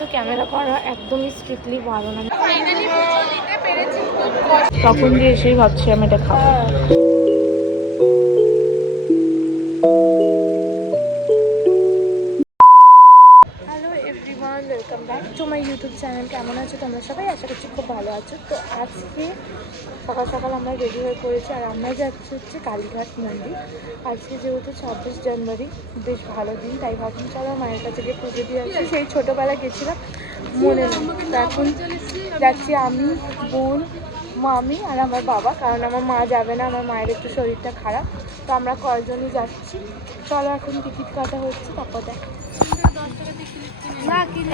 কিন্তু ক্যামেরা করা একদমই স্ট্রিক্টলি বারণ। আমি তখন দিয়ে এসেই ভাবছি আমি এটা খাবো। Welcome back to my YouTube channel. কেমন আছো তোমরা সবাই? আশা করছি খুব ভালো আছো। তো আজকে সকাল সকাল আমরা রেডি হয়ে পড়েছি আর আমরা যাচ্ছি হচ্ছে কালীঘাট মন্দির। আজকে যেহেতু 26 জানুয়ারি, বেশ ভালো দিন, তাই ভাবছি চলো মায়ের কাছে গিয়ে পুজো দিয়ে আসছি। সেই ছোটোবেলা গেছিলাম, মনে নেই। তো এখন যাচ্ছি আমি, বোন, মামি আর আমার বাবা, কারণ আমার মা যাবে না, আমার মায়ের একটু শরীরটা খারাপ। তো আমরা কয়েকজনই যাচ্ছি। চলো এখন টিকিট কাটা হচ্ছে, তারপর দেখা।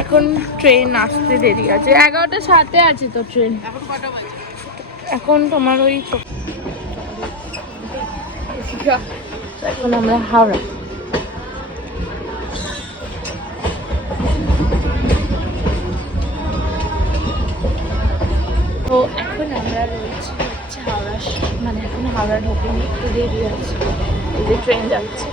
এখন ট্রেন আসতে দেরি আছে, 11টা 7-এ আছে তো ট্রেন। এখন তোমার ওই এখন আমরা হাওড়া। তো এখন আমরা রয়েছি হচ্ছে হাওড়া, মানে এখন হাওড়া ঢোকেনি, একটু দেরি আছে, এই যে ট্রেন যাচ্ছে।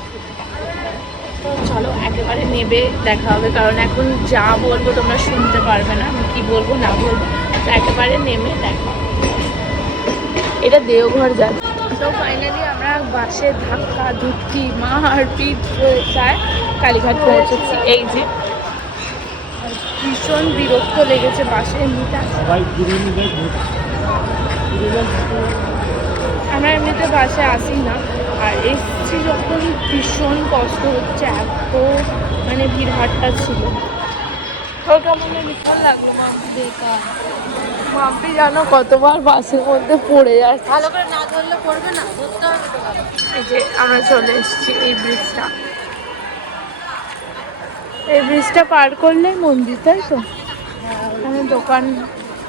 তো চলো একেবারে নেবে দেখা হবে, কারণ এখন যা বলবো তোমরা শুনতে পারবে না, আমি কী বলবো না বলবো। তো একেবারে নেমে দেখা হবে। এটা দেওঘর যাচ্ছে। তো ফাইনালি আমরা বাসে ধাক্কা ধুক্কি মারপিট প্রায় কালীঘাট পৌঁছেছি। এই যে ভীষণ বিরক্ত লেগেছে বাসে। এমনিতে আমরা এমনিতে বাসে আসি না, আর এসছি যখন ভীষণ কষ্ট হচ্ছে, এত মানে ভিড়ভাট্টা ছিল। তোর কেমন ভীষণ লাগলো? মাম্পি বেকার, মাম্পি জানো কতবার বাসের মধ্যে পড়ে যায়, ভালো করে না ধরলে পড়বে না, ধরতে হবে। এই যে আমরা চলে এসেছি এই ব্রিজটা, এই ব্রিজটা পার করলে মন্দির, তাই তো? এখানে দোকান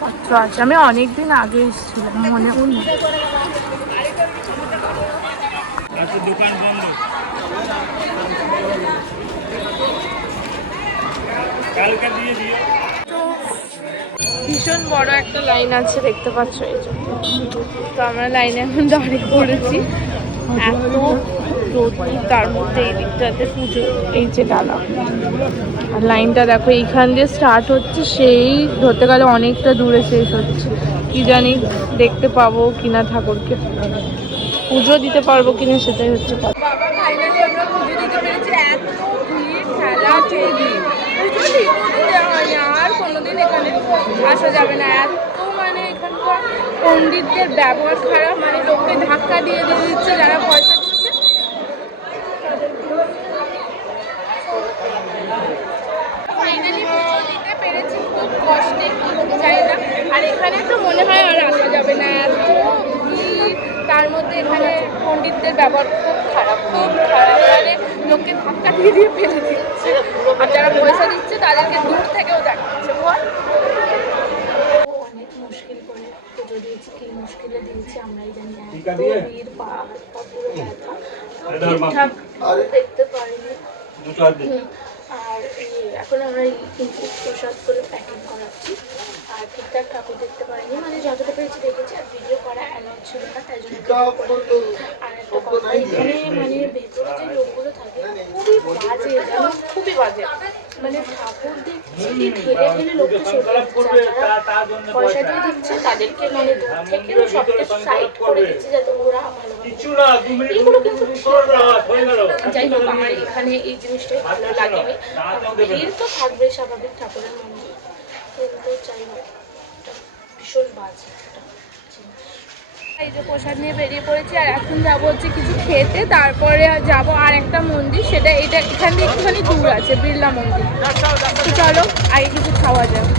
পত্র আছে, আমি অনেকদিন আগে এসেছিলাম, মনেও নেই। দোকান বন্ধ, কালকে দিয়ে দিও। তো ভীষণ বড় একটা লাইন আছে, দেখতে পাচ্ছ এই জন্য। তো আমরা লাইনে এখন দাঁড়িয়ে পড়েছি, এত রোদ্দুর, তার মধ্যে এই দিকটাতে পুজো, এই যে ডালা। আর লাইনটা দেখো, এইখান দিয়ে স্টার্ট হচ্ছে, সেই ধরতে গেলে অনেকটা দূরে শেষ হচ্ছে। কি জানি দেখতে পাবো কিনা ঠাকুরকে, পুজো দিতে পারবো কিনা সেটাই হচ্ছে কথা। বাবা ফাইনালি আমরা পুজো দিতে পেরেছি। এত ভিড়, ঠেলা ঠেলি, পুজো দেওয়া হয়নি, আর কোনোদিন এখানে আসা যাবে না। এত মানে এখানকার পণ্ডিতদের ব্যবহার খারাপ, মানে লোককে ধাক্কা দিয়ে দিচ্ছে যারা পয়সা দিচ্ছে। ফাইনালি পুজো দিতে পেরেছি, খুব কষ্টে, চাই না। আর এখানে তো মনে হয় আর আসা যাবে না, এত ভিড়, তার মধ্যে এখানে পণ্ডিতদের ব্যবহার খুব খারাপ, খুব খারাপ, মানে লোককে ধাক্কা দিয়ে দিয়ে ফেলে দিচ্ছে, আর যারা পয়সা দিচ্ছে তাদেরকে দূর থেকেও দেখাচ্ছে। অনেক মুশকিল করে পুজো দিয়েছি, কি মুশকিলে দিয়েছি আমরাই জানি। এত ভিড়, পা পুরো ব্যথা, ঠিকঠাক দেখতে পারিনি। আর এখন আমরা প্রসাদ করে প্যাকিং করাচ্ছি, আর ঠিকঠাক ঠাকুর দেখতে পারিনি, মানে যতটা পেরেছি দেখেছি। আর ভিডিও করা অ্যালাউ ছিল না, তাই জন্য। আর একটা কথা, এখানে মানে ভেতরে যে লোকগুলো থাকে খুবই বাজে, যেন খুবই বাজে, মানে ঠাকুর দেখছি ঠেলে ঠেলে লোককে সরিয়ে দিচ্ছে। যারা পয়সা দিয়ে দিচ্ছে তাদেরকে মানে দূর থেকেও সবকে সাইড করে দিচ্ছে যাতে ওরা ভালোভাবে। এগুলো কিন্তু যাই হোক, আমার এখানে এই জিনিসটাই ভালো লাগেনি। ভিড় তো থাকবে স্বাভাবিক ঠাকুরের মন্দির, কিন্তু যাই হোক ভীষণ বাজে একটা জিনিস। এই যে প্রসাদ নিয়ে বেরিয়ে পড়েছি, আর এখন যাবো হচ্ছে কিছু খেতে, তারপরে যাবো আর একটা মন্দির, সেটা এটা এখান থেকে একটুখানি দূর আছে, বিড়লা মন্দির। তো চলো আগে কিছু খাওয়া যাবে।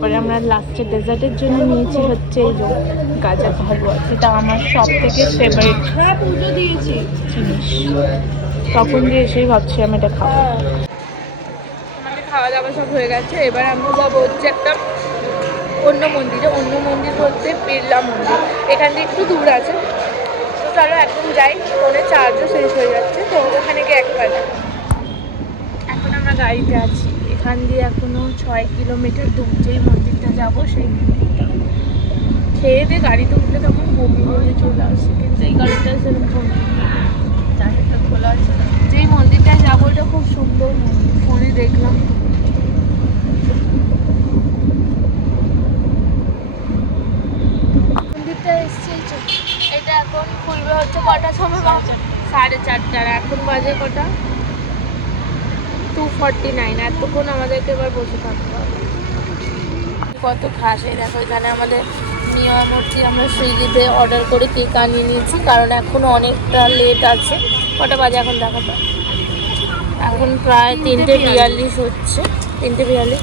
পরে আমরা লাস্টের ডেজার্টের জন্য নিয়েছি হচ্ছে এই যে গাজা হালুয়া, যেটা আমার সব থেকে ফেভারিট জিনিস। তখন দিয়ে এসেই ভাবছি আমি এটা খাবো। আমাদের খাওয়া দাওয়া সব হয়ে গেছে, এবার আমরা যাবো হচ্ছে একটা অন্য মন্দিরে। অন্য মন্দির বলতে বিড়লা মন্দির, এখান থেকে একটু দূর আছে। তো চলো এখন যাই, ফোনে চার্জও শেষ হয়ে যাচ্ছে, তো ওখানে গিয়ে একবারে। এখন আমরা গাড়িতে আছি, এখান দিয়ে এখনো 6 কিলোমিটার দূর যেই মন্দিরটা যাবো সেই মন্দিরটা। খেয়ে দিয়ে গাড়িতে উঠলে কেমন বমি বমি চলে আসে, কিন্তু এই গাড়িটা সেরকম জায়গাটা খোলা আছে। যেই মন্দিরটায় যাবো ওটা খুব সুন্দর মন্দির, ফোনে দেখলাম। মন্দিরটা এসছে, এটা এখন খুলবে হচ্ছে কটার সময়? 4:30। এখন বাজে কটা? 2:49। এতক্ষণ আমাদেরকে এবার বসে থাকতে হবে। কত খাস! এই দেখো এখানে আমাদের নিয়ম হচ্ছে আমরা সুইগিতে অর্ডার করে কেক আনিয়ে নিয়েছি, কারণ এখনও অনেকটা লেট আছে। কটা বাজে এখন দেখাতে? এখন প্রায় 3:42 হচ্ছে, 3:42।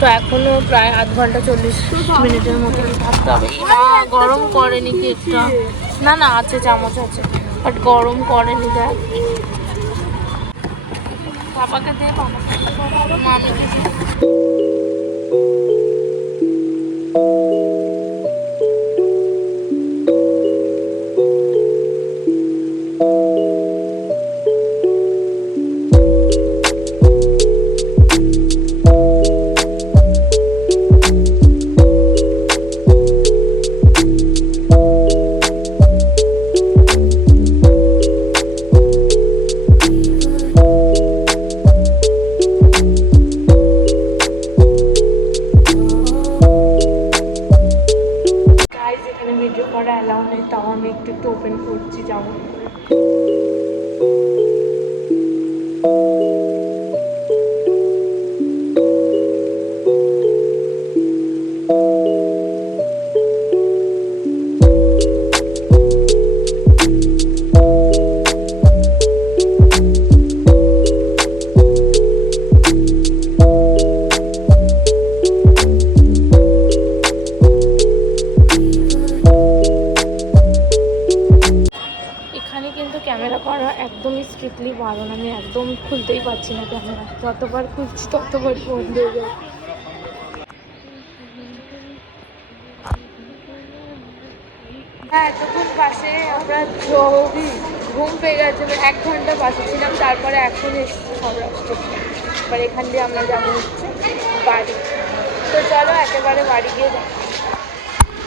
তো এখনও প্রায় আধ ঘন্টা 40 মিনিটের মতো থাকতে হবে। গরম করেনি কেকটা, না না আছে, চামচ আছে, বাট গরম করেনি। দেখ পাপাকে দিয়ে, পাপা মামিকে দিয়ে। ভিডিও করা অ্যালাউ নেই, তাও আমি একটু একটু ওপেন করছি যেমন করে। ক্যামেরা করা একদমই স্ট্রিক্টলি বারণ, আমি একদম খুলতেই পারছি না ক্যামেরা, যতবার খুলছি ততবার বন্ধ হয়ে যায়। হ্যাঁ, এতক্ষণ বাসে আমরা ঘুম পেয়ে গেছে, 1 ঘন্টা বাসে ছিলাম, তারপরে এখন এসেছি সৌরাষ্ট্র। এবার এখান দিয়ে আমরা যাবো হচ্ছে বাড়ি। তো চলো একেবারে বাড়ি গিয়ে যাই।